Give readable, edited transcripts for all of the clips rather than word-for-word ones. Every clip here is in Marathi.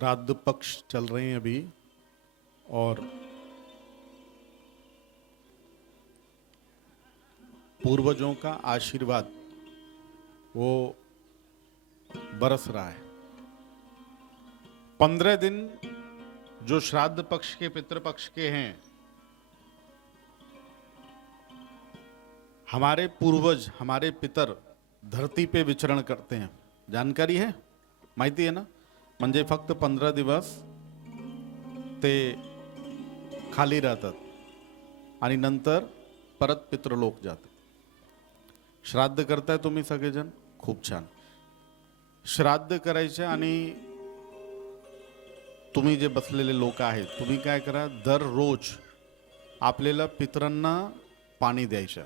श्राद्ध पक्ष चल रहे हैं अभी और पूर्वजों का आशीर्वाद वो बरस रहा है। 15 दिन जो श्राद्ध पक्ष के पितृपक्ष के हैं, हमारे पूर्वज हमारे पितर धरती पे विचरण करते हैं। जानकारी है, माहिती आहे ना? म्हणजे फक्त 15 दिवस ते खाली राहतात आणि नंतर परत पितृलोक जातात। श्राद्ध करताय तुम्ही सगळेजण, खूप छान। श्राद्ध करायचे आणि तुम्ही जे बसलेले लोक आहेत, तुम्ही काय करा, दररोज आपल्याला पितरांना पाणी द्यायचं।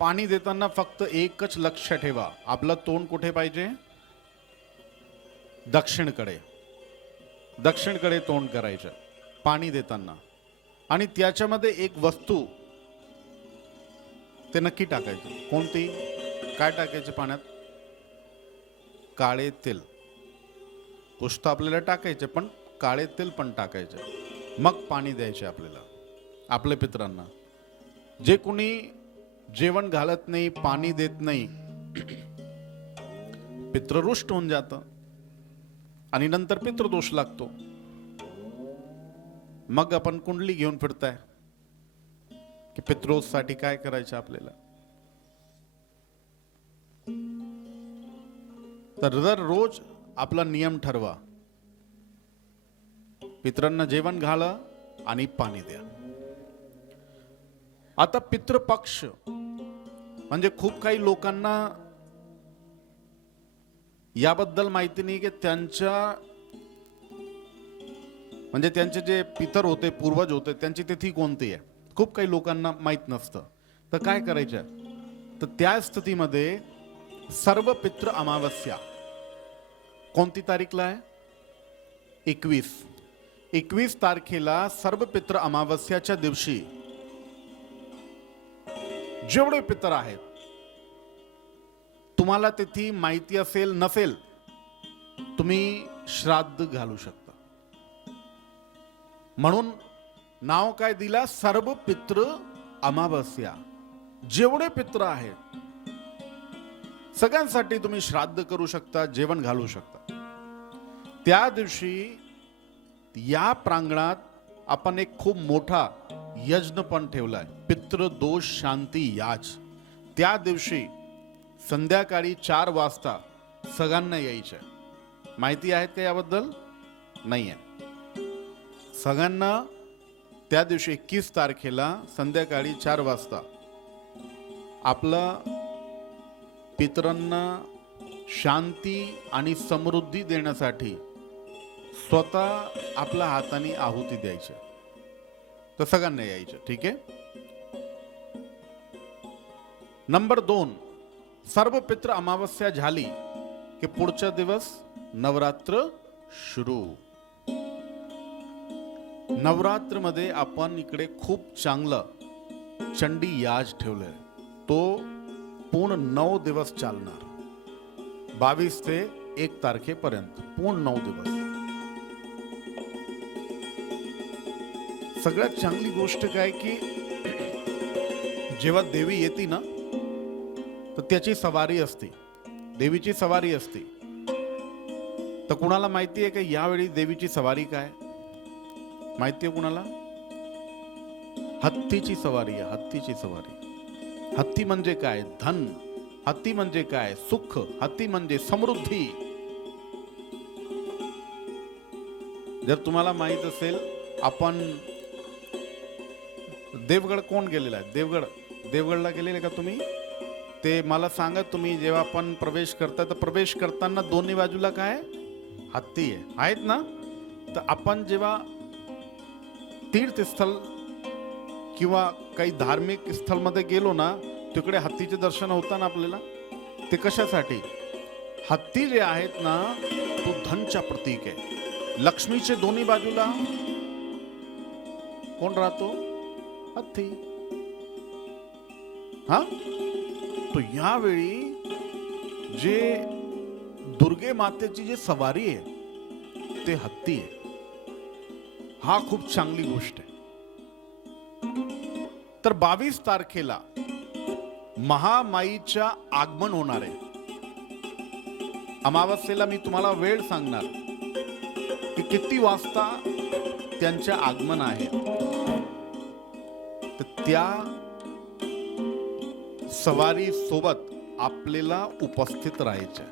पाणी देताना फक्त एकच लक्ष ठेवा, आपलं तोंड कुठे पाहिजे? दक्षिणकडे। दक्षिणकडे तोंड करायचं पाणी देताना। आणि त्याच्यामध्ये एक वस्तू ते नक्की टाकायचं। कोणती? काय टाकायचं पाण्यात? काळे तेल। पुष्ट आपल्याला टाकायचे, पण काळे तेल पण टाकायचे। मग पाणी द्यायचे आपल्याला आपल्या पितरांना। जे कोणी जेवण घालत नाही, पाणी देत नाही, पितृरुष्ट होऊन जातं आणि नंतर पितृदोष लागतो। मग आपण कुंडली घेऊन फिरताय की पितृसाठी काय करायचं आपल्याला। तर दररोज आपला नियम ठरवा, पितरांना जेवण घाला आणि पाणी द्या। आता पितृपक्ष म्हणजे खूप काही लोकांना याबद्दल माहिती नाही की त्यांच्या म्हणजे त्यांचे जे पितर होते, पूर्वज होते, त्यांची तिथी कोणती आहे, खूप काही लोकांना माहित नसतं। तर काय करायचं? तर त्या स्थितीमध्ये सर्व पितृ अमावस्या कोणती तारीखला आहे? 21 तारखेला सर्व पितृ अमावस्याच्या दिवशी जेवढे पितर आहेत, तुम्हाला तिथी माहिती असेल नसेल, तुम्ही श्राद्ध घालू शकता। म्हणून नाव काय दिला? सर्व पितृ अमावस्या। जेवढे पित्र आहेत सगळ्यांसाठी तुम्ही श्राद्ध करू शकता, जेवण घालू शकता। त्या दिवशी या प्रांगणात आपण एक खूप मोठा यज्ञ पण ठेवलाय, पितृदोष शांती याज। त्या दिवशी संध्याकाळी 4 वाजता सगळ्यांना यायचं। माहिती आहेत का याबद्दल? नाही आहे सगळ्यांना। त्या दिवशी 21 तारखेला संध्याकाळी 4 वाजता आपला पितरांना शांती आणि समृद्धी देण्यासाठी स्वतः आपल्या हाताने आहुती द्यायची। तर सगळ्यांना यायचं, ठीक आहे? नंबर 2, सर्व पितृ अमावस्या झाली की पुढच्या दिवस नवरात्र सुरू। नवरात्र मध्ये आपण इकडे खूप चांगलं चंडी याज ठेवलंय। तो पूर्ण 9 दिवस चालणार, 22 ते 1 तारखेपर्यंत पूर्ण 9 दिवस। सगळ्यात चांगली गोष्ट काय की जेव्हा देवी येते ना, तर त्याची सवारी असते, देवीची सवारी असते। तर कुणाला माहिती आहे का यावेळी देवीची सवारी काय? माहिती आहे कुणाला? हत्तीची सवारी आहे, हत्तीची सवारी। हत्ती म्हणजे काय? धन। हत्ती म्हणजे काय? सुख। हत्ती म्हणजे समृद्धी। जर तुम्हाला माहित असेल, आपण देवगड कोण गेलेला आहे? देवगडला गेलेले का तुम्ही? ते मला सांगा, तुम्ही जेव्हा आपण प्रवेश करता तर प्रवेश करताना दोन्ही बाजूला काय हत्ती आहे, आहेत ना? तर आपण जेव्हा तीर्थस्थळ किंवा काही धार्मिक स्थळमध्ये गेलो ना, तिकडे हत्तीचे दर्शन होतं ना आपल्याला। ते कशासाठी? हत्ती जे आहेत ना, तो धनचा प्रतीक आहे। लक्ष्मीचे दोन्ही बाजूला कोण राहतो? हत्ती। हा, तो यावेळी जे दुर्गे मातेची जी सवारी आहे ते हत्ती आहे. हा खूप चांगली गोष्ट आहे. तर 22 तारखेला महामाईच्या आगमन होणार आहे. अमावस्येला मी तुम्हाला वेळ सांगणार की किती वाजता त्यांचे आगमन आहे. तर त्या सवारी सोबत आपल्याला उपस्थित राहायचे.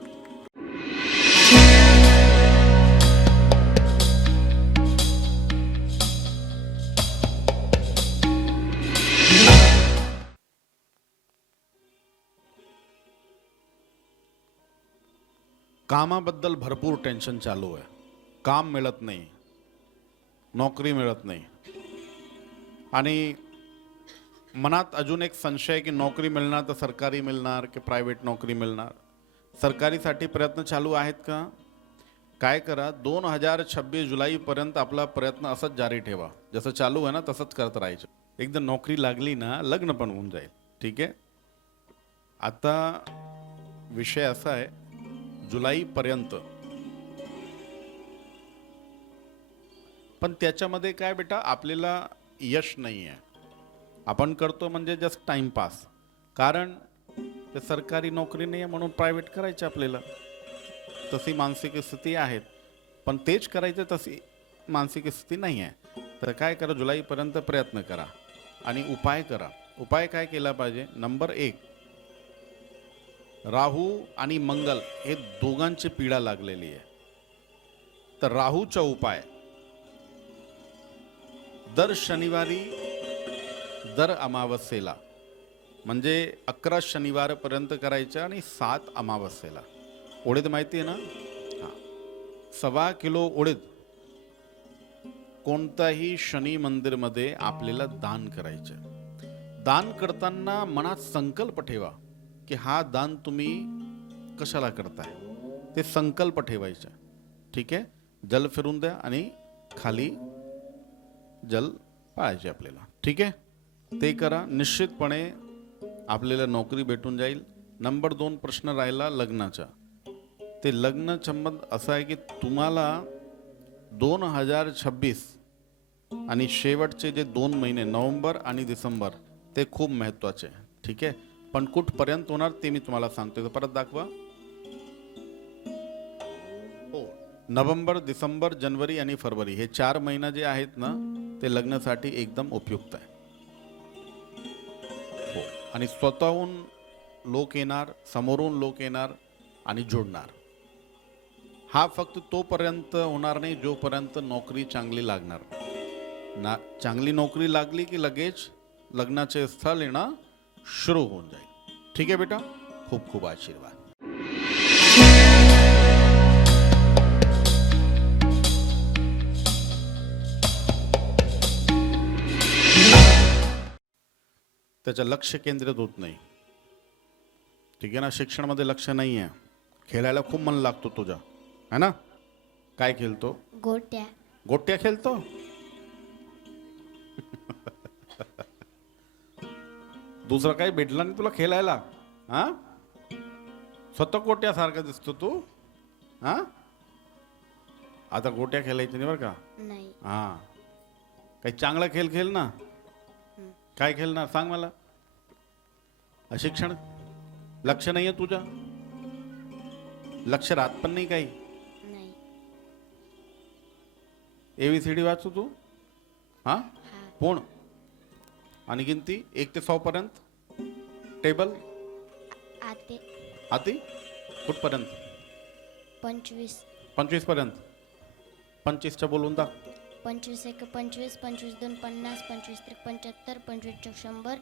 कामाबद्दल भरपूर टेन्शन चालू आहे. काम मिळत नाही, नोकरी मिळत नाही, आणि मनात अजून एक संशय आहे की नोकरी मिळणार तर सरकारी मिळणार की प्रायव्हेट नोकरी मिळणार. सरकारीसाठी प्रयत्न चालू आहेत का? काय करा, 2026 जुलैपर्यंत आपला प्रयत्न असंच जारी ठेवा. जसं चालू आहे ना तसंच करत राहायचं. एकदा नोकरी लागली ना लग्न पण होऊन जाईल. ठीक आहे. आता विषय असा आहे, जुलैपर्यंत, पण त्याच्यामध्ये काय बेटा, आपल्याला यश नाही आहे. आपण करतो म्हणजे जस्ट टाइमपास. कारण ते सरकारी नोकरी नाही आहे म्हणून प्रायव्हेट करायचे आपल्याला. तशी मानसिक स्थिती आहेत, पण तेच करायचं तशी मानसिक स्थिती नाही आहे. तर काय करा, जुलैपर्यंत प्रयत्न करा आणि उपाय करा. उपाय काय केला पाहिजे? नंबर 1, राहू आणि मंगल हे दोघांची पीडा लागलेली आहे. तर राहूचा उपाय दर शनिवारी, दर अमावस्येला, म्हणजे 11 शनिवारपर्यंत करायचं आणि 7 अमावस्येला. उडीद माहिती आहे ना? हां, 1.25 किलो उडीद कोणत्याही शनी मंदिरमध्ये आपल्याला दान करायचं. दान करताना मनात संकल्प ठेवा की हा दान तुम्ही कशाला करताय, ते संकल्प ठेवायचा. ठीक आहे. जल फिरून द्या आणि खाली जल पाहायचे आपल्याला. ठीक आहे, ते करा. निश्चितपणे आपल्याला नोकरी भेटून जाईल. नंबर 2 प्रश्न राहिला लग्नाचा. ते लग्न संबंध असा आहे की तुम्हाला 2026 आणि शेवटचे जे 2 महिने नोव्हेंबर आणि डिसेंबर ते खूप महत्वाचे आहे. ठीक आहे, पण कुठपर्यंत होणार ते मी तुम्हाला सांगतो. परत दाखवा. हो, नोव्हेंबर, डिसेंबर, जानेवारी आणि फरवरी हे 4 महिने जे आहेत ना ते लग्नासाठी एकदम उपयुक्त आहे. हो, आणि स्वतःहून लोक येणार, समोरून लोक येणार आणि जोडणार. हा फक्त तोपर्यंत होणार नाही जोपर्यंत नोकरी चांगली लागणार ना. चांगली नोकरी लागली की लगेच लग्नाचे स्थळ येणं सुरू होऊन जाईल. ठीक आहे बेटा, खूप खूप आशीर्वाद. त्याचं लक्ष केंद्रित होत नाही. ठीक आहे ना. शिक्षणामध्ये लक्ष नाही आहे. खेळायला खूप मन लागतो तुझा, है ना? काय खेळतो? गोट्या. गोट्या खेळतो? दुसरं काही भेटलं नाही तुला खेळायला? हा, स्वतः गोट्यासारखा दिसतो तू. हा, आता गोट्या खेळायची नाही बरं का? नाही. हा, काही चांगला खेळ खेळ ना. काय खेळणार सांग मला? शिक्षण लक्ष नाही आहे तुझ्या? लक्ष राहत पण नाही काही? नाही. ABCD वाचू तू? हा, हा. कोण? आणि गिनती 1 ते 100 पर्यंत. टेबल आते. आती कुठपर्यंत? 25. 25 पर्यंत. 25च्या बोलून दाख. 25 1 25, 25 2 50, 25 3 75, 25 4 100,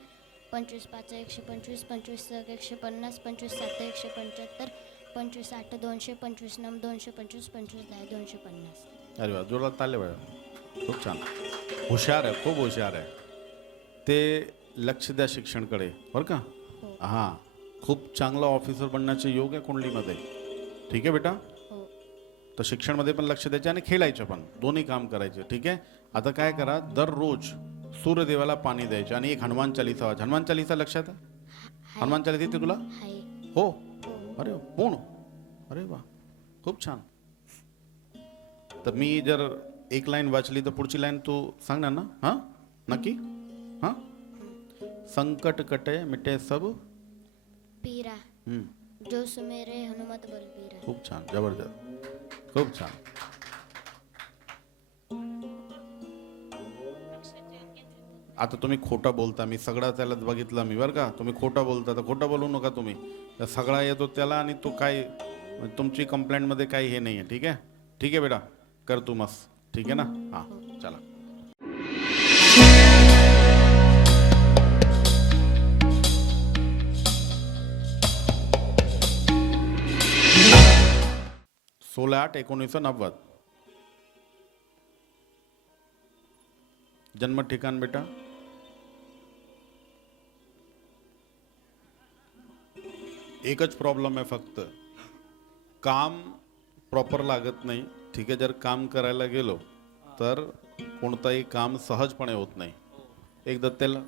25 5 125, 25 6 150, 25 7 175, 25 8 200, 25 9 200, 25 25 10 250. अरे वा, जोरात ताले बघा. खूप छान, हुशार आहे, खूप हुशार आहे. ते लक्ष द्या शिक्षणकडे बरं का? हो. हां, खूप चांगला ऑफिसर बनण्याचे योग आहे कुंडलीमध्ये. ठीक आहे बेटा? हो. तर शिक्षणमध्ये पण लक्ष द्यायचे आणि खेळायचं पण, दोन्ही काम करायचे. ठीक आहे. आता काय करा, दररोज सूर्यदेवाला पाणी द्यायचे आणि एक हनुमान चालीसा वाचा. हनुमान चालीसा लक्षात आहे? हाय. हनुमान चालीसा येते तुला? हाय. हो. हो. अरे पूर्ण. अरे वा, खूप छान. तर मी जर एक लाईन वाचली तर पुढची लाईन तू सांगणार ना? हां, नक्की. हां, संकट कटे मिटे सब. पीरा जो सुमेरे हनुमत बलबीरा. खूप छान, जबरदस्त, खूप छान. आता तुम्ही खोटं बोलता, मी सगळा त्याला बघितला मी बरं का. तुम्ही खोटं बोलता तर खोटं बोलू नका तुम्ही. तर सगळा येतो त्याला आणि तो काय तुमची कंप्लेंटमध्ये काही हे नाही आहे. ठीक आहे, ठीक आहे बेटा, कर तू मस्त. ठीक आहे ना? हां, चला. सोळा 8/1990. जन्म ठिकाण बेटा? एकच प्रॉब्लेम आहे फक्त, काम प्रॉपर लागत नाही. ठीक आहे, जर काम करायला गेलो तर कोणताही काम सहजपणे होत नाही. एकदा त्याला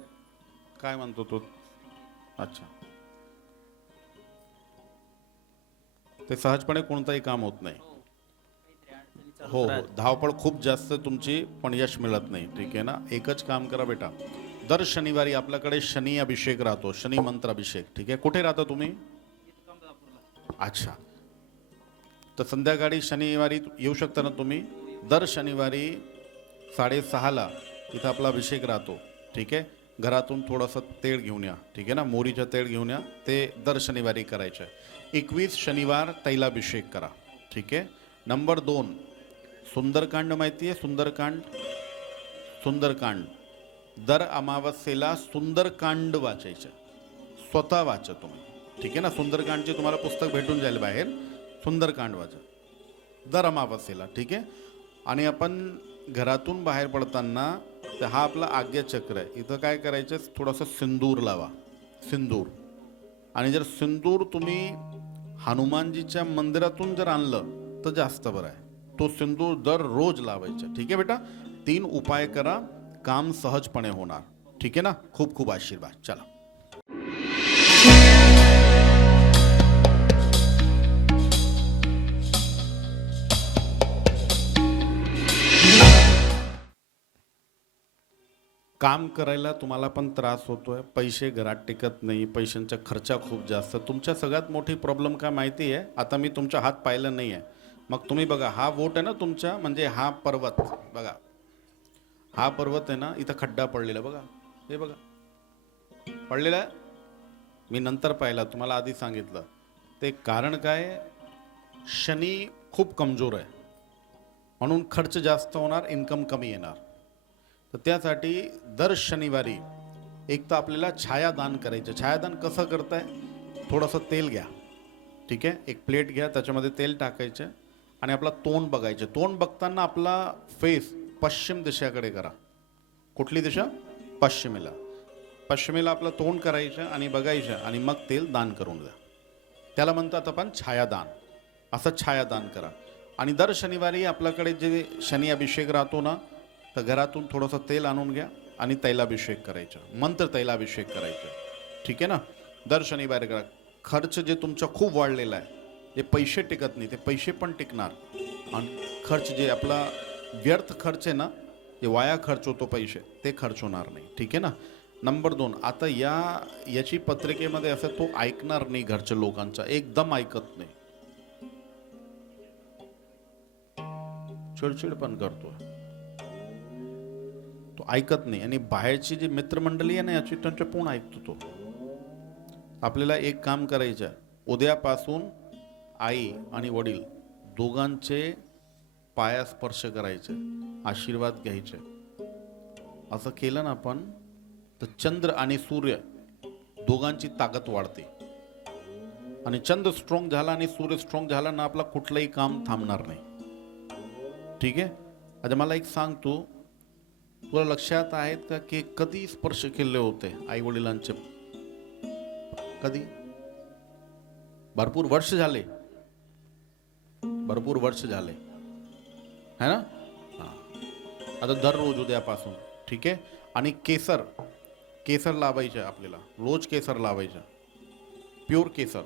काय म्हणतो तो? अच्छा, ते सहजपणे कोणताही काम होत नाही. हो हो, धावपळ खूप जास्त तुमची, पण यश मिळत नाही. ठीक आहे ना? एकच काम करा बेटा, दर शनिवारी आपल्याकडे शनी अभिषेक राहतो, शनी मंत्र अभिषेक. ठीक आहे, कुठे राहता तुम्ही? अच्छा, तर संध्याकाळी शनिवारी येऊ शकता ना तुम्ही? दर शनिवारी 6:30ला इथं आपला अभिषेक राहतो. ठीक आहे, घरातून थोडंसं तेल घेऊन या. ठीक आहे ना? मोरीचं तेल घेऊन या, ते दर शनिवारी करायचं आहे. 21 शनिवार तैलाभिषेक करा. ठीक आहे. नंबर 2, सुंदरकांड माहिती आहे? सुंदरकांड, सुंदरकांड दर अमावस्येला सुंदरकांड वाचायचं, स्वतः वाचा तुम्ही. ठीक आहे ना? सुंदरकांडचे तुम्हाला पुस्तक भेटून जाईल बाहेर. सुंदरकांड वाचा दर अमावस्येला. ठीक आहे. आणि आपण घरातून बाहेर पडताना तर हा आपला आज्ञाचक्र आहे, इथं काय करायचं, थोडंसं सिंदूर लावा, सिंदूर. आणि जर सिंदूर तुम्ही हनुमानजीच्या मंदिरातून जर आणलं तर जास्त बरं आहे. तो सिंदूर दररोज लावायचा. ठीक आहे बेटा? 3 उपाय करा, काम सहजपणे होणार. ठीक आहे ना? खूप खूप आशीर्वाद. चला. काम करायला तुम्हाला पण त्रास होतोय, पैसे घरात टिकत नाही, पैशांचा खर्च खूप जास्त. तुमच्या सगळ्यात मोठी प्रॉब्लेम काय माहिती आहे? आता मी तुमचा हात पाहिला नाही आहे, मग तुम्ही बघा, हा बोट आहे ना तुमचा, म्हणजे हा पर्वत बघा, हा पर्वत आहे ना, इथं खड्डा पडलेला बघा, हे बघा पडलेला आहे. मी नंतर पाहिला, तुम्हाला आधी सांगितलं. ते कारण काय? शनी खूप कमजोर आहे, म्हणून खर्च जास्त होणार, इन्कम कमी येणार. तर त्यासाठी दर शनिवारी एक तर आपल्याला छायादान करायचं. छायादान कसं करताय? थोडंसं तेल घ्या. ठीक आहे, एक प्लेट घ्या, त्याच्यामध्ये तेल टाकायचं आणि आपला तोंड बघायचं. तोंड बघताना आपला फेस पश्चिम दिशेकडे करा. कुठली दिशा? पश्चिमेला. पश्चिमेला आपलं तोंड करायचं आणि बघायचं आणि मग तेल दान करून द्या. त्याला म्हणतात आपण छायादान. असं छायादान करा. आणि दर शनिवारी आपल्याकडे जे शनी अभिषेक राहतो ना, तर घरातून थोडंसं तेल आणून घ्या आणि तैलाभिषेक करायचा, मंत्र तैलाभिषेक करायचं. ठीक आहे ना? दर शनिवारी करा. खर्च जे तुमचा खूप वाढलेला आहे, जे पैसे टिकत नाही, ते पैसे पण टिकणार. आणि खर्च जे आपला व्यर्थ खर्च आहे ना, जे वाया खर्च होतो पैसे, ते खर्च होणार नाही. ठीक आहे ना? नंबर 2, आता याची पत्रिकेमध्ये असं तो ऐकणार नाही, घरच्या लोकांचा एकदम ऐकत नाही, चिडचिड पण करतो, तो ऐकत नाही. आणि बाहेरची जी मित्रमंडळी आहे ना, याची त्यांच्या पूर्ण ऐकतो तो. आपल्याला एक काम करायचं आहे, उद्यापासून आई आणि वडील दोघांचे पाया स्पर्श करायचे, आशीर्वाद घ्यायचे. असं केलं ना आपण, तर चंद्र आणि सूर्य दोघांची ताकद वाढते. आणि चंद्र स्ट्रॉंग झाला आणि सूर्य स्ट्रॉंग झाला ना, आपला कुठलंही काम थांबणार नाही. ठीक आहे? आता मला एक सांग, तुला लक्षात आहेत का की कधी स्पर्श केले होते आई वडिलांचे? कधी? भरपूर वर्ष झाले, भरपूर वर्ष झाले है ना? हां, आता दररोज उद्यापासून. ठीक आहे? आणि केसर लावायचं आपल्याला, रोज केसर लावायचं, प्युअर केसर.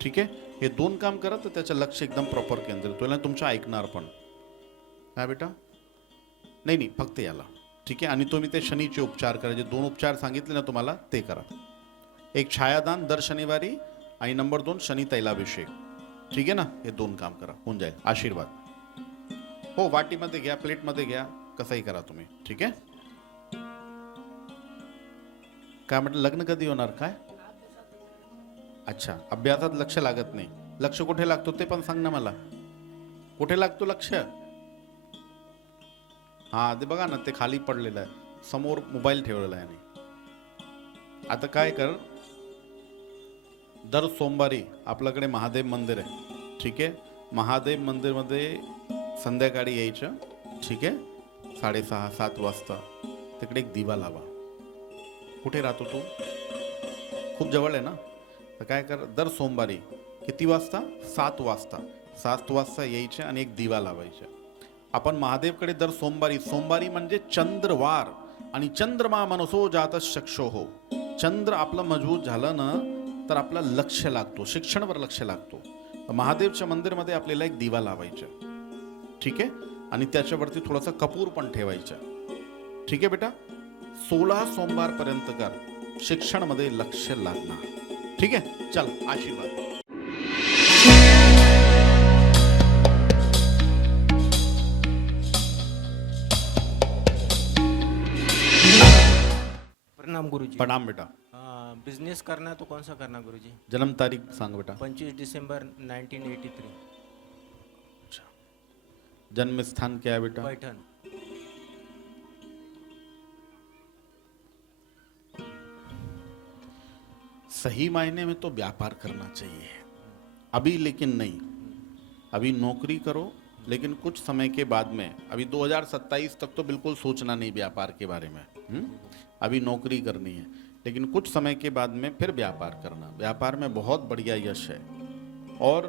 ठीक आहे? हे 2 काम करा तर त्याचं लक्ष एकदम प्रॉपर केंद्रित होईल आणि तुमचं ऐकणार पण. हा बेटा, नाही नाही, फक्त याला. ठीक आहे. आणि तुम्ही ते शनीचे उपचार करायचे, 2 उपचार सांगितले ना तुम्हाला, ते करा. एक छायादान दर शनिवारी आणि नंबर 2 शनी तैलाभिषेक. ठीक आहे ना, हे 2 काम करा, होऊन जाईल. आशीर्वाद. हो, वाटीमध्ये घ्या, प्लेटमध्ये घ्या, कसंही करा तुम्ही. ठीक आहे. काय म्हटलं, लग्न कधी होणार काय? अच्छा, अभ्यासात लक्ष लागत नाही. लक्ष कुठे लागतो ते पण सांग ना मला. कुठे लागतो लक्ष? हा, ते बघा ना, ते खाली पडलेलं आहे, समोर मोबाईल ठेवलेला आहे. आता काय कर, दर सोमवारी आपल्याकडे महादेव मंदिर आहे. ठीक आहे. महादेव मंदिरमध्ये संध्याकाळी यायचं. ठीक आहे. 6:30-7 वाजता तिकडे एक दिवा लावा. कुठे राहतो तू? खूप जवळ आहे ना. तर काय कर, दर सोमवारी किती वाजता? 7 वाजता. 7 वाजता यायचे आणि एक दिवा लावायचा. आपण महादेवकडे दर सोमवारी म्हणजे चंद्रवार, आणि चंद्रमा मनसो जातस चक्षो हो. चंद्र आपलं मजबूत झालं ना तर आपलं लक्ष लागतो, शिक्षणावर लक्ष लागतो. महादेवच्या मंदिरमध्ये आपल्याला एक दिवा लावायचा. ठीक आहे. आणि त्याच्यावरती थोडासा कपूर पण ठेवायचा. ठीक आहे बेटा. 16 सोमवारपर्यंत कर, शिक्षणामध्ये लक्ष लागणार. ठीक आहे. चल, आशीर्वाद. प्रणाम गुरुजी। प्रणाम बेटा. बिजनेस करना है तो कौन सा करना गुरुजी? जन्म तारीख सांग बेटा. 25 दिसंबर 1983। अच्छा. जन्म स्थान क्या है बेटा? पैठण। सही मायने में तो व्यापार करना चाहिए अभी, लेकिन नहीं. अभी नौकरी करो, लेकिन कुछ समय के बाद में, अभी 2027 तक तो बिल्कुल सोचना नहीं व्यापार के बारे में. अभी नौकरी करनी है, लेकिन कुछ समय के बाद में फिर व्यापार करना. व्यापार में बहुत बढ़िया यश है. और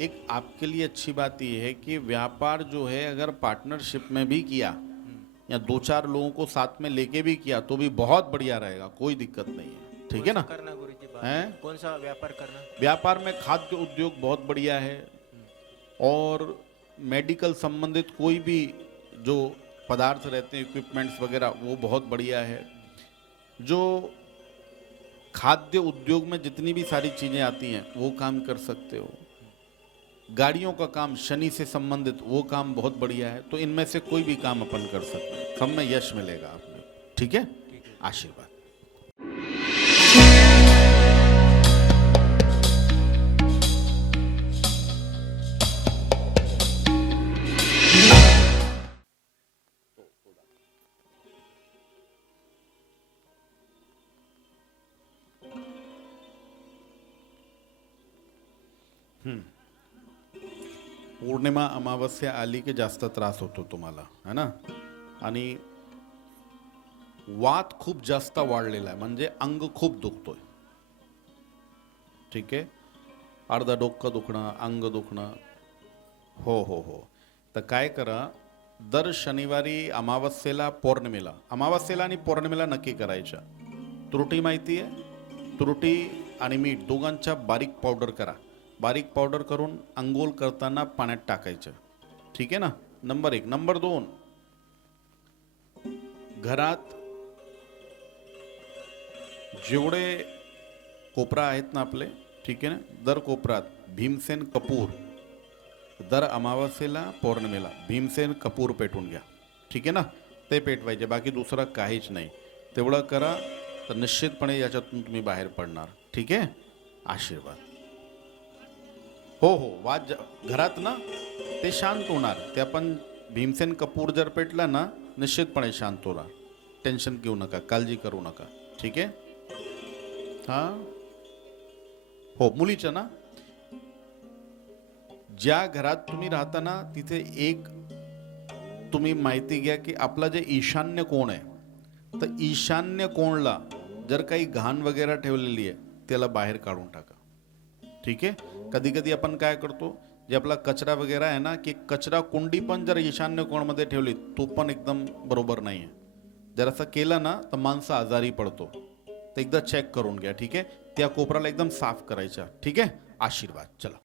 एक आपके लिए अच्छी बात यह है कि व्यापार जो है अगर पार्टनरशिप में भी किया या 2-4 लोगों को साथ में लेके भी किया तो भी बहुत बढ़िया रहेगा, कोई दिक्कत नहीं है. ठीक है ना? करना गुरुजी बात हैं? कौन सा व्यापार करना? व्यापार में खाद्य उद्योग बहुत बढ़िया है, और मेडिकल संबंधित कोई भी जो पदार्थ रहते हैं, इक्विपमेंट्स वगैरह, वो बहुत बढ़िया है. जो खाद्य उद्योग में जितनी भी सारी चीज़ें आती हैं वो काम कर सकते हो. गाड़ियों का काम शनि से संबंधित, वो काम बहुत बढ़िया है. तो इनमें से कोई भी काम अपन कर सकते हैं, सब में यश मिलेगा आपको. ठीक है. आशीर्वाद. पौर्णिमा अमावस्या आली की जास्त त्रास होतो तुम्हाला, है ना. आणि वात खूप जास्त वाढलेला आहे, म्हणजे अंग खूप दुखतोय. ठीक आहे. अर्धा डोकं दुखणं, अंग दुखणं. हो हो हो. तर काय करा, दर शनिवारी अमावस्येला आणि पौर्णिमेला नक्की करायच्या. त्रुटी माहिती आहे? त्रुटी आणि मीठ दोघांच्या बारीक पावडर करा. बारीक पावडर करून अंघोळ करताना पाण्यात टाकायचं. ठीक आहे ना. नंबर 1. नंबर 2, घरात जेवढे कोपरा आहेत ना आपले, ठीक आहे ना, दर कोपरात भीमसेन कपूर, दर अमावस्येला पौर्णिमेला भीमसेन कपूर पेटून घ्या. ठीक आहे ना. ते पेटवायचे, बाकी दुसरं काहीच नाही. तेवढं करा तर निश्चितपणे याच्यातून तुम्ही बाहेर पडणार. ठीक आहे. आशीर्वाद. हो हो. वाद घरात ना ते शांत होणार. ते आपण भीमसेन कपूर जर पेटला ना, निश्चितपणे शांत होणार. टेन्शन घेऊ नका, काळजी करू नका. ठीक आहे. हां हो. मुलीचं ना, ज्या घरात तुम्ही राहता ना तिथे एक तुम्ही माहिती घ्या की आपला जे ईशान्य कोण आहे, तर ईशान्य कोणला जर काही घाण वगैरे ठेवलेली आहे त्याला बाहेर काढून टाका. ठीक आहे. कधी कधी आपण काय करतो, जे आपला कचरा वगैरे आहे ना, की कचरा कुंडी पण जर ईशान्य कोणमध्ये ठेवली तो पण एकदम बरोबर नाही आहे. जर असं केलं ना तर माणसं आजारी पडतो. तर एकदा चेक करून घ्या. ठीक आहे. त्या कोपऱ्याला एकदम साफ करायचा. ठीक आहे. आशीर्वाद. चला.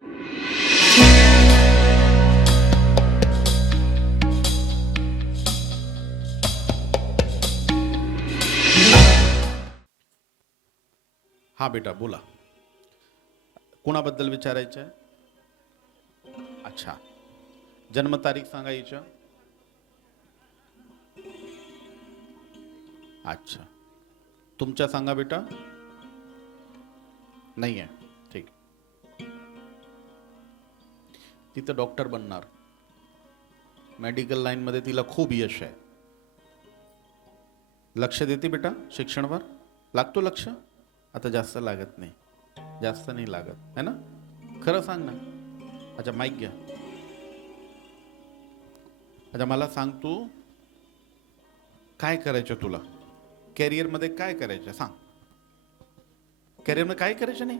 हा बेटा बोला, कोणाबद्दल विचारायचं आहे? अच्छा, जन्मतारीख सांगा हिचं. अच्छा, तुमच्या सांगा बेटा. नाही आहे, ठीक. ती तर डॉक्टर बनणार, मेडिकल लाईन मध्ये तिला खूप यश आहे. लक्ष देते बेटा शिक्षणावर? लागतो लक्ष? आता जास्त लागत नाही, जास्त नाही लागत है ना? खरं सांग ना. अच्छा माईक घ्या. अच्छा मला सांग, तू काय करायचं, तुला कॅरियर मध्ये काय करायचं सांग. कॅरियर मध्ये काय करायचं? नाही,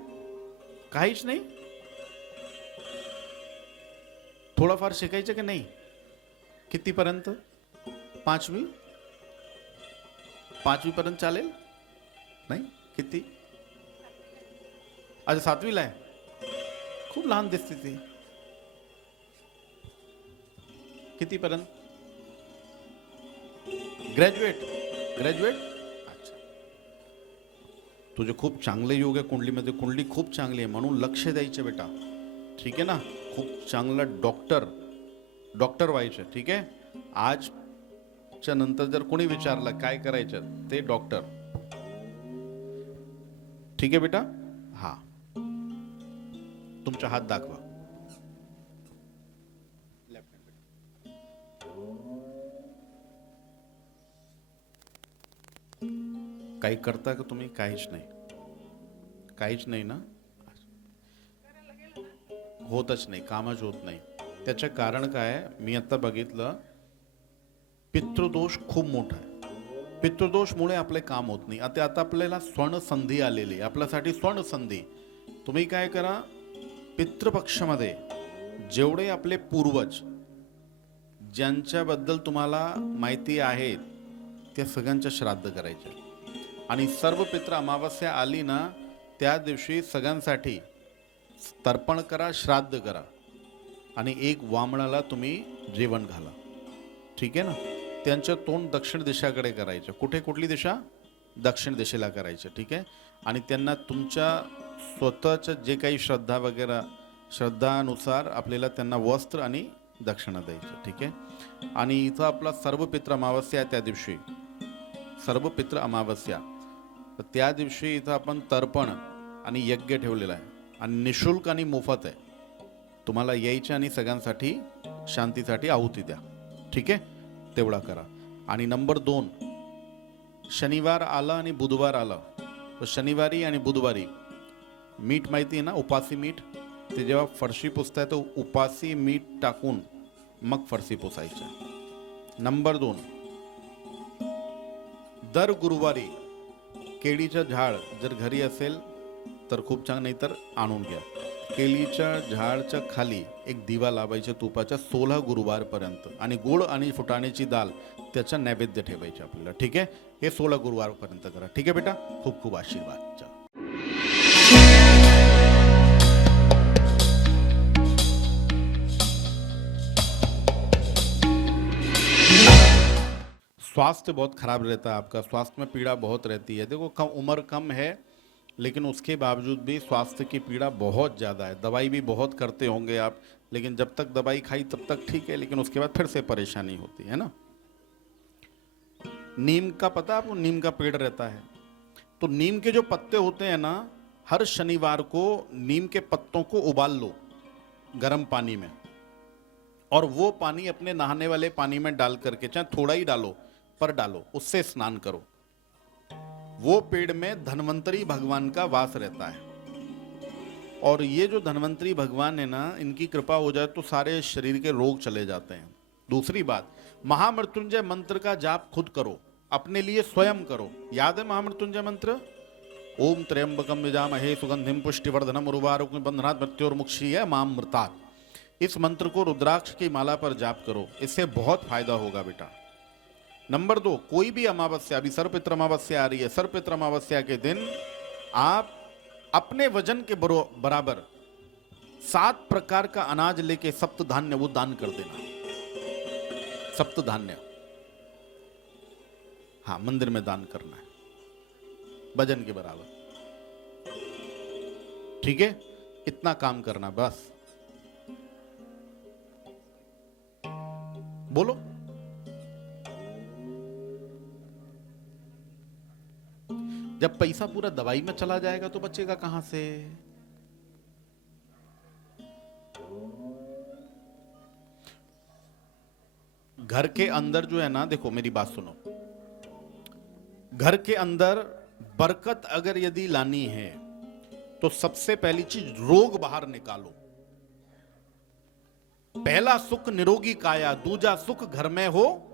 काहीच नाही. थोडंफार शिकायचं की नाही? कितीपर्यंत? 5वी? 5वी पर्यंत चालेल? नाही, किती? अच्छा 7वीला आहे, खूप लहान दिसते ती. कितीपर्यंत? ग्रॅज्युएट? ग्रॅज्युएट? अच्छा, तुझे खूप चांगले योग आहे कुंडलीमध्ये. कुंडली खूप चांगली आहे म्हणून लक्ष द्यायचं बेटा, ठीक आहे ना? खूप चांगलं डॉक्टर व्हायचं, ठीक आहे? आजच्या नंतर जर कोणी विचारलं काय करायचं, ते डॉक्टर. ठीक आहे बेटा? हा, तुमचा हात दाखवा. काही करता का तुम्ही? काहीच नाही, काहीच नाही ना? होतच नाही, कामच होत नाही. त्याचं कारण काय आहे? मी आता बघितलं, पितृदोष खूप मोठा आहे. पितृदोषमुळे आपले काम होत नाही. आता आपल्याला स्वर्ण संधी आलेली आहे, आपल्यासाठी स्वर्ण संधी. तुम्ही काय करा, पितृपक्षामध्ये जेवढे आपले पूर्वज ज्यांच्याबद्दल तुम्हाला माहिती आहे त्या सगळ्यांचं श्राद्ध करायचे. आणि सर्व पितृ अमावस्या आली ना, त्या दिवशी सगळ्यांसाठी तर्पण करा, श्राद्ध करा आणि एक वामनाला तुम्ही जेवण घाला, ठीक आहे ना? त्यांचं तोंड दक्षिण दिशाकडे करायचं. कुठे? कुठली दिशा? दक्षिण दिशेला करायचं, ठीक आहे? आणि त्यांना तुमच्या स्वतःचं जे काही श्रद्धा वगैरे, श्रद्धानुसार आपल्याला त्यांना वस्त्र आणि दक्षिणा द्यायचं, ठीक आहे? आणि इथं आपला सर्व पितृ अमावस्या त्या दिवशी, सर्व पितृ अमावस्या, तर त्या दिवशी इथं आपण तर्पण आणि यज्ञ ठेवलेला आहे आणि निशुल्क आणि मोफत आहे. तुम्हाला यायचं आणि सगळ्यांसाठी शांतीसाठी आहुती द्या, ठीक आहे? तेवढा करा. आणि नंबर 2, शनिवार आला आणि बुधवार आला, तर शनिवारी आणि बुधवारी मीठ माहिती आहे ना, उपासी मीठ, ते जेव्हा फरशी पुसताय तर उपासी मीठ टाकून मग फरशी पुसायचं. नंबर 2, दर गुरुवारी केळीचं झाड जर घरी असेल तर खूप छान, नाही तर आणून घ्या. केळीच्या झाडच्या खाली एक दिवा लावायचा तुपाच्या 16 गुरुवारपर्यंत, आणि गुळ आणि फुटाण्याची डाळ त्याचा नैवेद्य ठेवायचे आपल्याला, ठीक आहे? हे 16 गुरुवारपर्यंत करा, ठीक आहे बेटा? खूप खूप आशीर्वाद. चला. स्वास्थ्य बहुत खराब रहता है आपका, स्वास्थ्य में पीड़ा बहुत रहती है. देखो उम्र कम है लेकिन उसके बावजूद भी स्वास्थ्य की पीड़ा बहुत ज़्यादा है. दवाई भी बहुत करते होंगे आप, लेकिन जब तक दवाई खाई तब तक ठीक है, लेकिन उसके बाद फिर से परेशानी होती है ना? नीम का पता आपको? नीम का पेड़ रहता है, तो नीम के जो पत्ते होते हैं ना, हर शनिवार को नीम के पत्तों को उबाल लो गर्म पानी में, और वो पानी अपने नहाने वाले पानी में डाल करके, चाहे थोड़ा ही डालो पर डालो, उससे स्नान करो. वो पेड़ में धन्वंतरी भगवान का वास रहता है, और ये जो धन्वंतरी भगवान है ना, इनकी कृपा हो जाए तो सारे शरीर के रोग चले जाते हैं. दूसरी बात, महामृत्युंजय मंत्र का जाप खुद करो, अपने लिए स्वयं करो. याद है महामृत्युंजय मंत्र? ओम त्र्यंबकम यजामहे सुगंधिम पुष्टिवर्धनम उर्वारुकम बंधनात् मृत्योर्मुक्षीय मामृतात्. इस मंत्र को रुद्राक्ष की माला पर जाप करो, इससे बहुत फायदा होगा बेटा. नंबर 2, कोई भी अमावस्या, अभी सर्वपितृ अमावस्या आ रही है, सर्वपितृ अमावस्या के दिन आप अपने वजन के बराबर 7 प्रकार का अनाज लेके सप्त धान्य वो दान कर देना. सप्त धान्य, हाँ, मंदिर में दान करना है, वजन के बराबर. ठीक है, इतना काम करना बस। बोलो। जब पैसा पूरा दवाई में चला जाएगा तो बचेगा कहां से? घर के अंदर जो है ना, देखो मेरी बात सुनो, घर के अंदर बरकत अगर यदि लानी है तो सबसे पहली चीज रोग बाहर निकालो। पहला सुख निरोगी काया, दूजा सुख घर में हो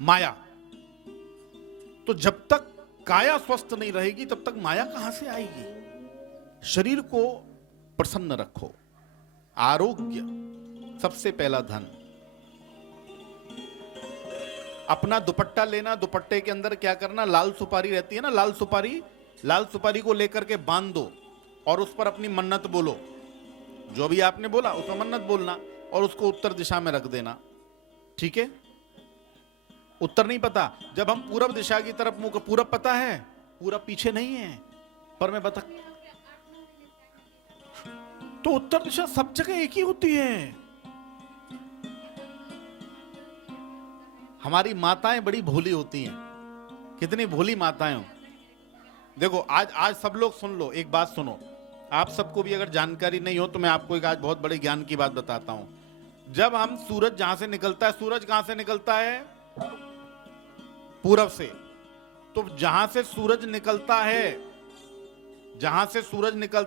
माया। तो जब तक काया स्वस्थ नहीं रहेगी तब तक माया कहां से आएगी? शरीर को प्रसन्न रखो, आरोग्य सबसे पहला धन। अपना दुपट्टा लेना, दुपट्टे के अंदर क्या करना, लाल सुपारी रहती है ना, लाल सुपारी को लेकर के बांध दो और उस पर अपनी मन्नत बोलो। जो भी आपने बोला उसमें मन्नत बोलना और उसको उत्तर दिशा में रख देना। ठीक है? उत्तर नहीं पता, जब हम पूरब दिशा की तरफ मुंह, पूरब पता है, पूरब पीछे नहीं है, पर मैं बता, तो उत्तर दिशा सब जगह एक ही होती है। हमारी माताएं बड़ी भोली होती हैं। कितनी भोली माताएं हो। देखो आज सब लोग सुन लो, एक बात सुनो, आप सबको भी अगर जानकारी नहीं हो तो मैं आपको एक आज बहुत बड़े ज्ञान की बात बताता हूं। जब हम सूरज जहां से निकलता है, सूरज कहां से निकलता है? पूरब से। तो जहां से सूरज निकलता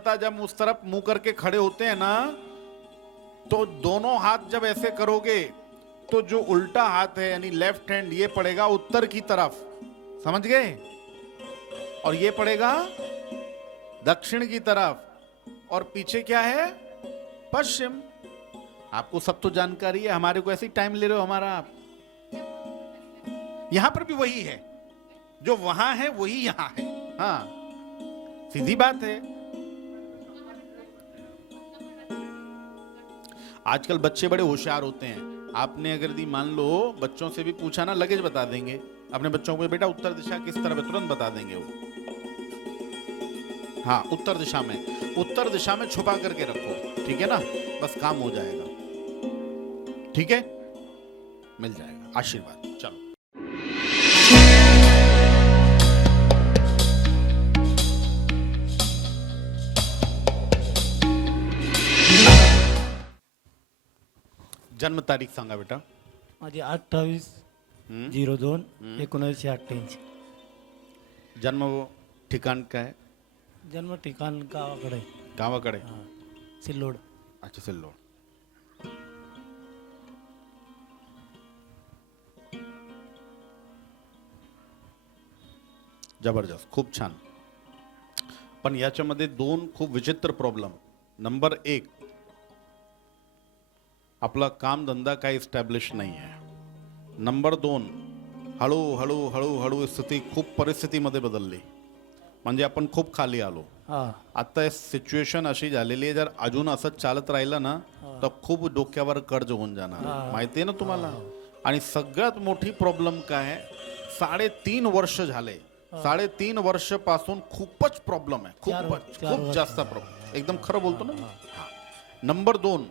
है, जब उस तरफ मुंह करके खड़े होते हैं ना, तो दोनों हाथ जब ऐसे करोगे तो जो उल्टा हाथ है यानी लेफ्ट हैंड, ये पड़ेगा उत्तर की तरफ, समझ गए? और ये पड़ेगा दक्षिण की तरफ, और पीछे क्या है? पश्चिम। आपको सब तो जानकारी है, हमारे को ऐसे ही टाइम ले रहे हो हमारा आप। यहां पर भी वही है, जो वहां है वही यहां है। हाँ, सीधी बात है। आजकल बच्चे बड़े होशियार होते हैं। आपने अगर दी मान लो बच्चों से भी पूछा ना, लगेज बता देंगे अपने बच्चों को, बेटा उत्तर दिशा किस तरफ है, तुरंत बता देंगे वो। हाँ, उत्तर दिशा में छुपा करके रखो, ठीक है ना, बस काम हो जाएगा। ठीक है, मिल जाएगा आशीर्वाद। चलो, जन्म तारीख सांगा बेटा। माझी 28/02/1988. जन्म ठिकाण काय? जन्म ठिकाण गावाकडे. गावाकडे? हां, सिल्लोड. अच्छा, सिल्लोड। जबरदस्त, खूप छान. पण याच्यामध्ये दोन खूप विचित्र प्रॉब्लेम. नंबर एक, आपला काम धंदा काही इस्टॅब्लिश नाही आहे. नंबर दोन, हळूहळू स्थिती खूप परिस्थितीमध्ये बदलली, म्हणजे आपण खूप खाली आलो. हां, आता सिच्युएशन अशी झालेली आहे, जर अजून असंच चालत राहिलं ना तर खूप डोक्यावर कर्ज होऊन जाणार, माहिती आहे ना तुम्हाला. आणि सगळ्यात मोठी प्रॉब्लेम काय आहे, 3.5 वर्ष झाले, 3.5 वर्ष पासून खूपच प्रॉब्लेम आहे, खूप जास्त प्रॉब्लेम. एकदम खरं बोलतो ना. नंबर दोन,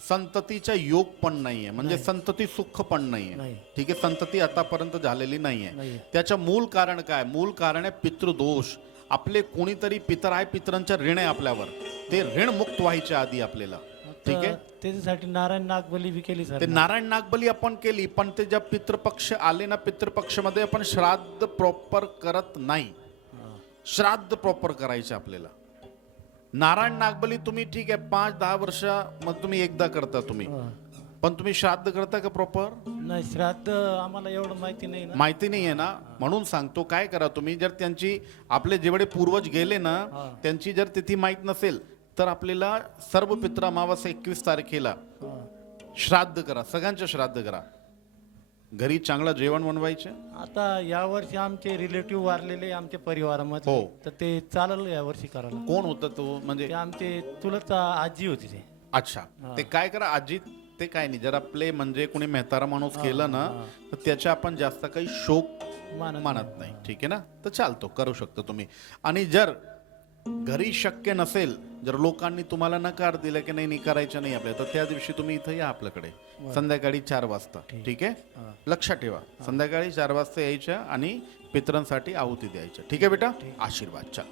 संततीचा योग पण नाहीये, म्हणजे संतती सुख पण नाहीये. ठीक आहे, संतती आतापर्यंत झालेली नाहीये. त्याचं मूळ कारण काय? मूळ कारण आहे पितृदोष. आपले कोणीतरी पितर आहे, पितरांच्या ऋण आहे आपल्यावर, ते ऋण मुक्त व्हायचे आधी आपल्याला. ठीक आहे, त्याच्यासाठी नारायण नागबली बी केली सर. ते नारायण नागबली आपण केली, पण ते जब पितृपक्ष आले ना, पितृपक्षमध्ये आपण श्राद्ध प्रॉपर करत नाही. श्राद्ध प्रॉपर करायचे आपल्याला. नारायण नागबली तुम्ही ठीक आहे 5-10 वर्ष मग तुम्ही एकदा करता तुम्ही, पण तुम्ही श्राद्ध करता का प्रॉपर? नाही, श्राद्ध आम्हाला एवढं माहिती नाही ना. माहिती नाही आहे ना, म्हणून सांगतो काय करा तुम्ही, जर त्यांची आपले जेवढे पूर्वज गेले ना त्यांची जर तिथी माहित नसेल तर आपल्याला सर्व पित्र अमावास्या 21 तारखेला श्राद्ध करा, सगळ्यांचं श्राद्ध करा. घरी चांगलं जेवण बनवायचं. आता या वर्षी आमचे रिलेटिव्ह वारलेले आमच्या परिवारामध्ये, हो. तर ते चालेल या वर्षी करायला. कोण होतं तो? म्हणजे ते आमचे चुलत आजी होती ते. अच्छा, ते काय करा आजी, ते काय नाही, जर आपले म्हणजे कोणी म्हातारा माणूस केलं ना तर त्याच्या आपण जास्त काही शोक मानत नाही. ठीक आहे ना, तर चालतो, करू शकतो तुम्ही. आणि जर घरी शक्य नसेल, जर लोकांनी तुम्हाला नकार दिला की नाही करायचं नाही आपल्याला, तर त्या दिवशी तुम्ही इथं या आपल्याकडे संध्याकाळी 4 वाजता. ठीक आहे, लक्षात ठेवा संध्याकाळी 4 वाजता यायच्या आणि पितरांसाठी आहुती द्यायच्या. ठीक आहे बेटा, आशीर्वाद. चल.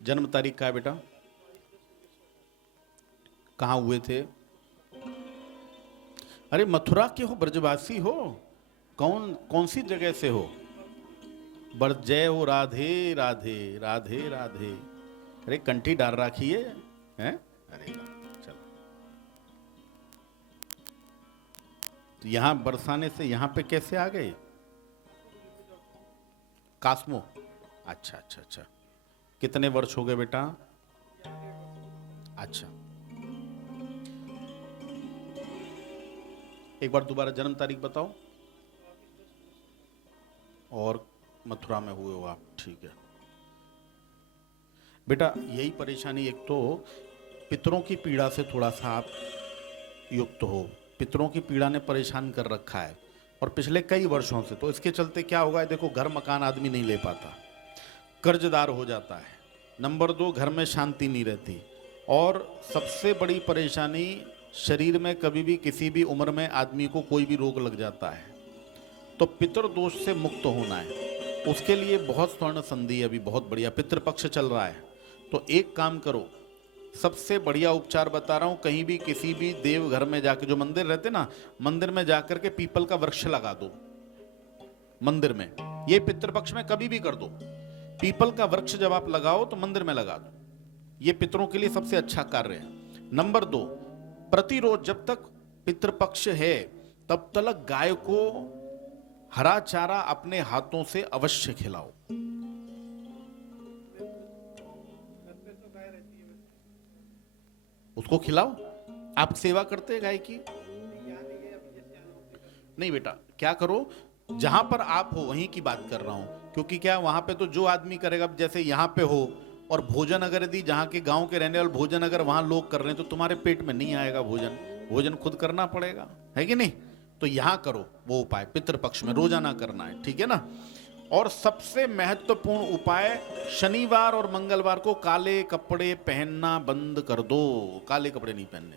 जन्म तारीख काय बेटा? कहाँ हुए थे? अरे मथुरा के हो, ब्रजवासी हो, कौन सी जगह से हो? जय हो, राधे राधे राधे राधे. अरे कंठी डाल रखी है हैं? अरे चलो, तो यहां बरसाने से यहां पे कैसे आ गए? कास्मो. अच्छा अच्छा अच्छा. कितने वर्ष हो गए बेटा? अच्छा, एक बार दोबारा जन्म तारीख बताओ. और मथुरा में हुए हो आप. ठीक है बेटा, यही परेशानी, एक तो पितरों की पीड़ा से थोड़ा सा आप युक्त हो. पितरों की पीड़ा ने परेशान कर रखा है और पिछले कई वर्षों से. तो इसके चलते क्या होगा, देखो घर मकान आदमी नहीं ले पाता, कर्जदार हो जाता है. नंबर 2, घर में शांति नहीं रहती. और सबसे बड़ी परेशानी, शरीर में कभी भी किसी भी उम्र में आदमी को कोई भी रोग लग जाता है. तो पितृ दोष से मुक्त होना है, उसके लिए बहुत स्वर्ण संधि अभी बहुत बढ़िया पितृपक्ष चल रहा है. तो एक काम करो, सबसे बढ़िया उपचार बता रहा हूं, कहीं भी किसी भी देव घर में जाके, जो मंदिर रहते ना, मंदिर में जाकर के पीपल का वृक्ष लगा दो मंदिर में. ये पितृपक्ष में कभी भी कर दो. पीपल का वृक्ष जब आप लगाओ तो मंदिर में लगा दो. ये पितरों के लिए सबसे अच्छा कार्य है. नंबर 2, प्रतिरोज जब तक पितृपक्ष है तब तक गाय को हरा चारा अपने हाथों से अवश्य खिलाओ. उसको खिलाओ. आप सेवा करते हैं गाय की? नहीं बेटा, क्या करो, जहां पर आप हो वहीं की बात कर रहा हूं, क्योंकि क्या वहां पे तो जो आदमी करेगा, जैसे यहां पे हो और भोजन अगर यदि जहां के गांव के रहने वाले भोजन अगर वहां लोग कर रहे हैं तो तुम्हारे पेट में नहीं आएगा भोजन. भोजन खुद करना पड़ेगा, है कि नहीं? तो यहां करो वो उपाय, पितृपक्ष में रोजाना करना है. ठीक है ना? और सबसे महत्वपूर्ण उपाय, शनिवार और मंगलवार को काले कपड़े पहनना बंद कर दो. काले कपड़े नहीं पहनने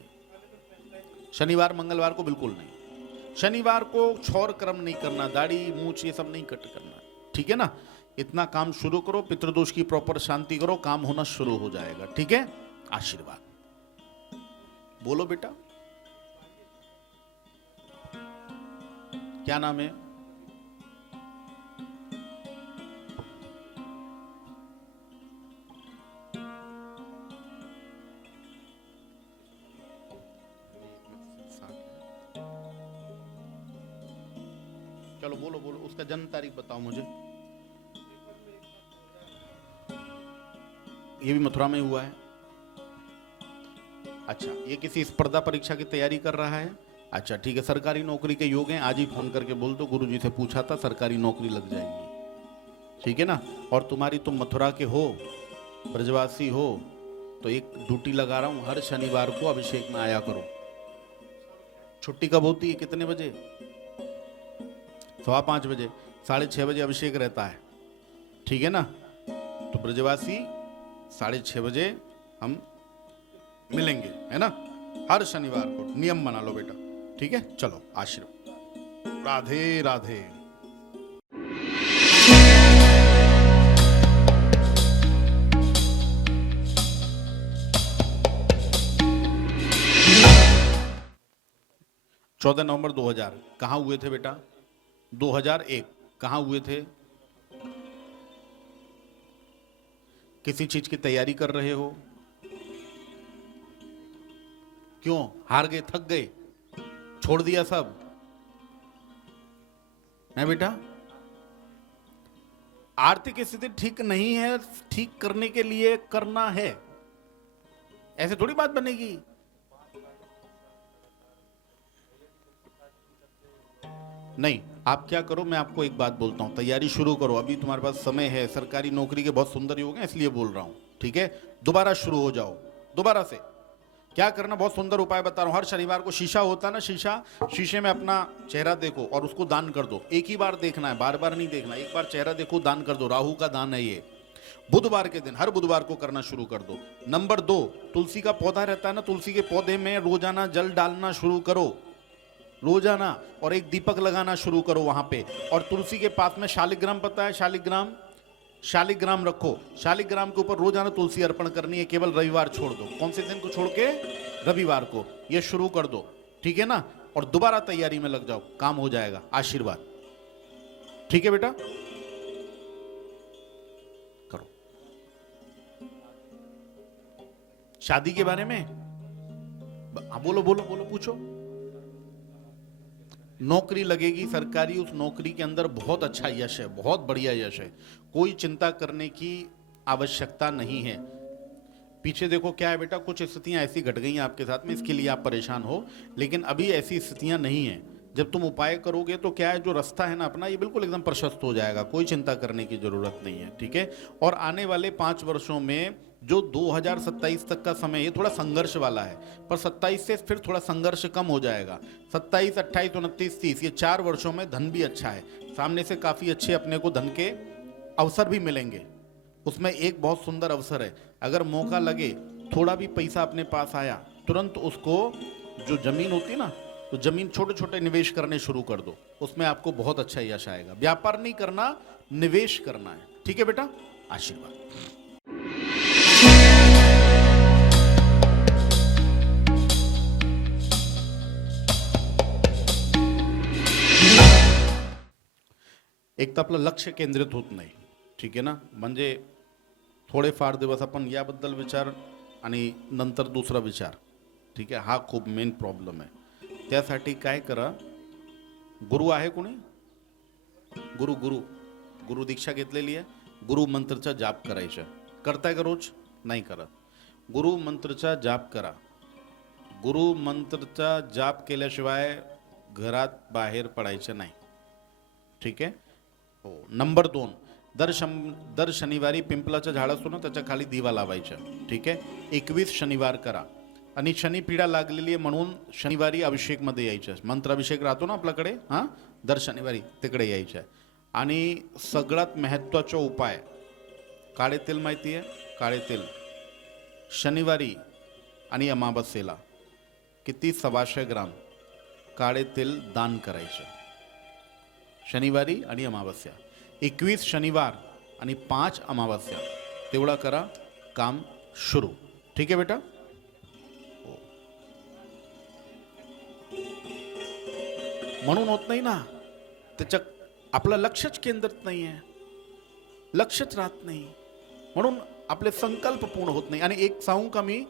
शनिवार मंगलवार को, बिल्कुल नहीं. शनिवार को क्षौर कर्म नहीं करना, दाढ़ी मूछ ये सब नहीं कट करना. ठीक है ना? इतना काम शुरू करो, पितृदोष की प्रॉपर शांति करो, काम होना शुरू हो जाएगा. ठीक है? आशीर्वाद. बोलो बेटा, क्या नाम है? चलो बोलो बोलो, उसका जन्म तारीख बताओ मुझे. ये भी मथुरा में हुआ है. अच्छा, ये किसी स्पर्धा परीक्षा की तैयारी कर रहा है? अच्छा ठीक है, सरकारी नौकरी के योग हैं. आज ही फोन करके बोल दो, गुरुजी से पूछा था, सरकारी नौकरी लग जाएगी. ठीक है ना? और तुम मथुरा के हो, ब्रजवासी हो, तो एक ड्यूटी लगा रहा हूं, हर शनिवार को अभिषेक में आया करो. छुट्टी कब होती है, कितने बजे? 5:15 बजे. 6:30 बजे अभिषेक रहता है. ठीक है ना? तो ब्रजवासी 6:30 बजे हम मिलेंगे, है ना? हर शनिवार को नियम बना लो बेटा. ठीक है? चलो आशीर्वाद. राधे राधे. चौदह नवंबर 2000 कहाँ हुए थे बेटा? 2001 कहाँ हुए थे? किसी चीज की तैयारी कर रहे हो? क्यों हार गए, थक गए, छोड़ दिया सब? है बेटा? आर्थिक स्थिति ठीक नहीं है, ठीक करने के लिए करना है, ऐसे थोड़ी बात बनेगी. नहीं, आप क्या करो, मैं आपको एक बात बोलता हूं, तैयारी शुरू करो, अभी तुम्हारे पास समय है. सरकारी नौकरी के बहुत सुंदर योग हैं, इसलिए बोल रहा हूं. ठीक है? दोबारा शुरू हो जाओ, दोबारा से. क्या करना, बहुत सुंदर उपाय बता रहा हूं। हर शनिवार को शीशा होता है ना, शीशे में अपना चेहरा देखो और उसको दान कर दो। एक ही बार देखना है, बार बार नहीं देखना, एक बार चेहरा देखो, दान कर दो। राहु का दान है ये। बुधवार के दिन, हर बुधवार को करना शुरू कर दो। नंबर 2, तुलसी का पौधा रहता है ना, तुलसी के पौधे में रोजाना जल डालना शुरू करो, रोजाना। और एक दीपक लगाना शुरू करो वहां पे। और तुलसी के पास में शालिग्राम, पता है शालिग्राम रखो। शालिग्राम के ऊपर रोजाना तुलसी अर्पण करनी है, केवल रविवार छोड़ दो। कौन से दिन को छोड़ के? रविवार को। ये शुरू कर दो, ठीक है ना। और दोबारा तैयारी में लग जाओ, काम हो जाएगा। आशीर्वाद, ठीक है बेटा, करो। शादी के बारे में बोलो बोलो बोलो, पूछो। नौकरी लगेगी सरकारी, उस नौकरी के अंदर बहुत अच्छा यश है, बहुत बढ़िया यश है, कोई चिंता करने की आवश्यकता नहीं है। पीछे देखो क्या है बेटा, कुछ स्थितियां ऐसी घट गई हैं आपके साथ में, इसके लिए आप परेशान हो, लेकिन अभी ऐसी स्थितियां नहीं है। जब तुम उपाय करोगे तो क्या है, जो रास्ता है ना अपना, ये बिल्कुल एकदम प्रशस्त हो जाएगा, कोई चिंता करने की जरूरत नहीं है, ठीक है। और आने वाले 5 वर्षों में, जो 2027 तक का समय, ये थोड़ा संघर्ष वाला है, पर 27 से फिर थोड़ा संघर्ष कम हो जाएगा। 27, 28, 29, 30, ये 4 वर्षों में धन भी अच्छा है, सामने से काफी अच्छे अपने को धन के अवसर भी मिलेंगे। उसमें एक बहुत सुंदर अवसर है, अगर मौका लगे, थोड़ा भी पैसा अपने पास आया, तुरंत उसको, जो जमीन होती है ना, तो जमीन छोटे छोटे निवेश करने शुरू कर दो, उसमें आपको बहुत अच्छा यश आएगा। व्यापार नहीं करना, निवेश करना है, ठीक है बेटा। आशीर्वाद। एक तर आपलं लक्ष केंद्रित होत नाही, ठीक आहे ना, म्हणजे थोडेफार दिवस आपण याबद्दल विचार आणि नंतर दुसरा विचार, ठीक आहे, हा खूप मेन प्रॉब्लेम आहे। त्यासाठी काय करा, गुरु आहे कोणी? गुरु दीक्षा घेतलेली आहे, गुरु मंत्रचा जाप करायचा, करताय का रोज? नाही करत, गुरु मंत्रचा जाप करा। गुरु मंत्रचा जाप केल्याशिवाय घरात बाहेर पडायचं नाही, ठीक आहे हो। नंबर 2, दर शनिवारी पिंपलाचं झाड असतो ना, त्याच्या खाली दिवा लावायचा, ठीक आहे। 21 शनिवार करा। आणि शनी पीडा लागलेली आहे म्हणून शनिवारी अभिषेक मध्ये यायचं, मंत्राभिषेक राहतो ना आपल्याकडे, हां, दर शनिवारी तिकडे यायचं आहे। आणि सगळ्यात महत्त्वाचा उपाय, काळे तेल माहिती आहे? काळे तेल शनिवारी आणि अमावस्येला किती 125 ग्राम काळे तेल दान करायचं, शनिवारी आणि अमावस्या। 21 शनिवार आणि 5 अमावस्या, तेवढा करा, काम सुरू, ठीक आहे बेटा। म्हणून होत नाही ना, त्याच्या आपलं लक्षच केंद्रित नाही आहे, लक्षच राहत नाही, म्हणून आपले संकल्प पूर्ण होत नाही। आणि एक सांगू का मी,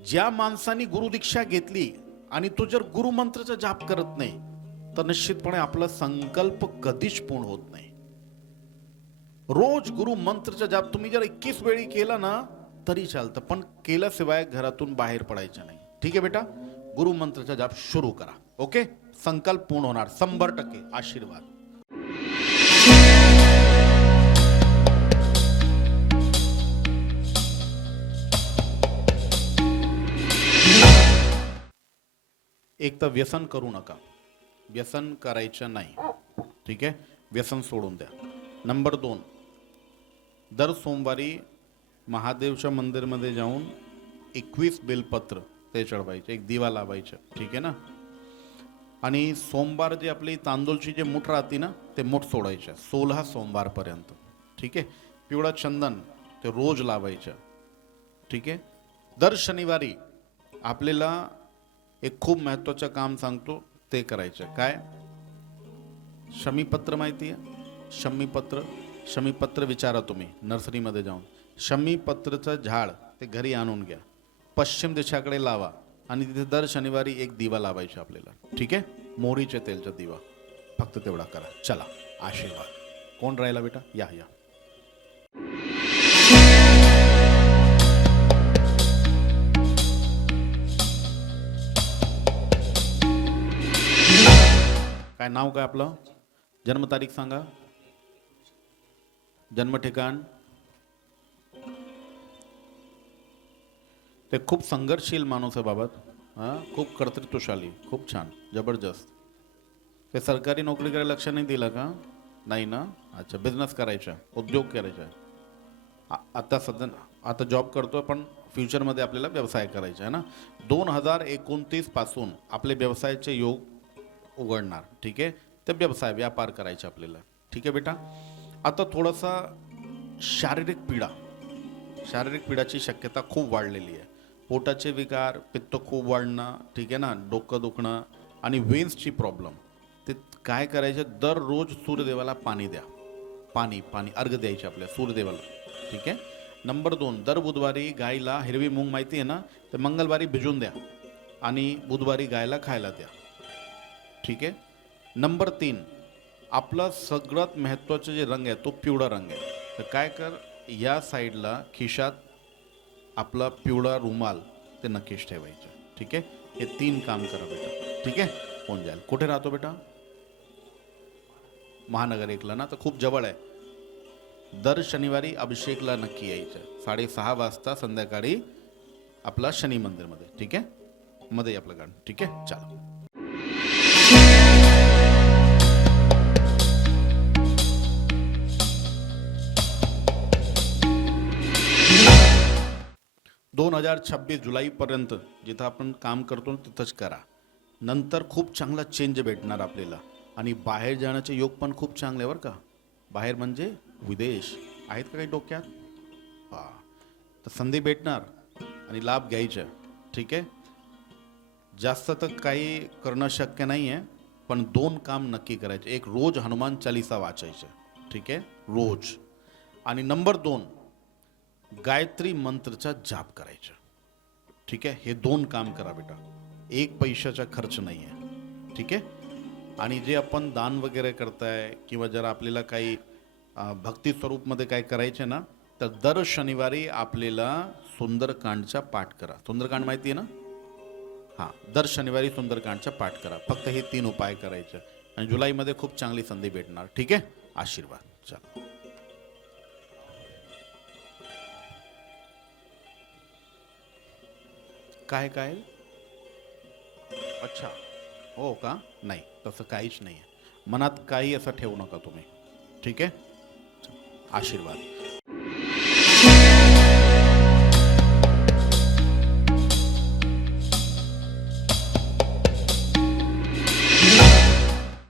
ज्या माणसाने गुरुदीक्षा घेतली आणि तो जर गुरुमंत्राचा जाप करत नाही, तर निश्चितपणे आपला संकल्प कधीच पूर्ण होत नाही। रोज गुरु मंत्राचा जाप तुम्ही जर 21 वेळी केला ना तरी चालतं, पण केल्याशिवाय घरातून बाहेर पडायचं नाही, ठीक आहे बेटा। गुरु मंत्राचा जाप सुरू करा, ओके। संकल्प पूर्ण होणार 100%। आशीर्वाद। एक तर व्यसन करू नका, व्यसन करायचं नाही, ठीक आहे, व्यसन सोडून द्या। नंबर 2, दर सोमवारी महादेवच्या मंदिरमध्ये जाऊन 21 बेलपत्र ते चढवायचे, एक दिवा लावायचा, ठीक आहे ना। आणि सोमवार जे आपली तांदूळची जे मूठ राहते ना, ते मूठ सोडायचं 16 सोमवारपर्यंत, ठीक आहे। पिवळा चंदन ते रोज लावायचं, ठीक आहे। दर शनिवारी आपल्याला एक खूप महत्त्वाचं काम सांगतो, ते करायचं। काय? शमीपत्र माहिती आहे? शमीपत्र विचारा तुम्ही नर्सरीमध्ये जाऊन, शमीपत्रचं झाड ते घरी आणून घ्या, पश्चिम दिशाकडे लावा आणि तिथे दर शनिवारी एक दिवा लावायचा आपल्याला, ठीक आहे, मोहरीच्या तेलचा दिवा, फक्त तेवढा करा। चला, आशीर्वाद। कोण राहिला बेटा? या या। काय नाव काय आपलं? जन्मतारीख सांगा, जन्म ठिकाण। ते खूप संघर्षशील माणूस आहे बाबा. हां, खूप कर्तृत्वशाली, खूप छान, जबरदस्त. ते सरकारी नोकरीकडे लक्ष नाही दिलं का? नाही ना? अच्छा, बिझनेस करायचा, उद्योग करायचा. आता सध्या आता जॉब करतोय, पण फ्युचरमध्ये आपल्याला व्यवसाय करायचा आहे ना. 2029 पासून आपले व्यवसायाचे योग उघडणार. ठीक आहे, ते व्यवसाय व्यापार करायचे आपल्याला. ठीक आहे बेटा. आता थोडासा शारीरिक पीडाची शक्यता खूप वाढलेली आहे. पोटाचे विकार, पित्त खूप वाढणं, ठीक आहे ना, डोकं दुखणं आणि वेन्सची प्रॉब्लेम. ते काय करायचे, दररोज सूर्यदेवाला पाणी द्या. पाणी अर्घ द्यायचे आपल्या सूर्यदेवाला. ठीक आहे. नंबर 2, दर बुधवारी गायला हिरवी मूग माहिती आहे ना, तर मंगळवारी भिजून द्या आणि बुधवारी गायला खायला द्या. ठीक आहे. नंबर 3, आपला सगळ्यात महत्त्वाचं जे रंग आहे तो पिवळा रंग आहे. तर काय कर, या साईडला खिशात आपला पिवळा रुमाल ते नक्कीच ठेवायचं. ठीक आहे. हे 3 काम करा बेटा. ठीक आहे, होऊन जाईल. कुठे राहतो बेटा? महानगर 1ला ना, तर खूप जवळ आहे. दर शनिवारी अभिषेकला नक्की यायचं 6:30 वाजता संध्याकाळी आपला शनी मंदिरमध्ये. ठीक आहे, मध्ये आपलं गाणं. ठीक आहे, चला. 2026 जुलैपर्यंत जिथं आपण काम करतो तिथंच करा. नंतर खूप चांगला चेंज भेटणार आपल्याला. आणि बाहेर जाण्याचे योग पण खूप चांगले बरं का. बाहेर म्हणजे विदेश. आहेत का काही डोक्यात? तर संधी भेटणार आणि लाभ घ्यायचा. ठीक आहे. जास्त तर काही करणं शक्य नाही आहे, पण 2 काम नक्की करायचे. एक, रोज हनुमान चालीसा वाचायचं. ठीक आहे, रोज. आणि नंबर 2, गायत्री मंत्रचा जाप करायचा. ठीक आहे, हे 2 काम करा बेटा. 1 पैशाचा खर्च नाही आहे. ठीक आहे. आणि जे आपण दान वगैरे करताय किंवा जर आपल्याला काही भक्ती स्वरूपमध्ये काय करायचे ना, तर दर शनिवारी आपल्याला सुंदरकांडचा पाठ करा. सुंदरकांड माहिती आहे ना? हां, दर शनिवारी सुंदरकांडचा पाठ करा. फक्त हे 3 उपाय करायचे आणि जुलैमध्ये खूप चांगली संधी भेटणार. ठीक आहे, आशीर्वाद. चला. काय काय? अच्छा, हो का? नाही, तसं काहीच नाही आहे. मनात काही असं ठेवू नका तुम्ही. ठीक आहे, आशीर्वाद.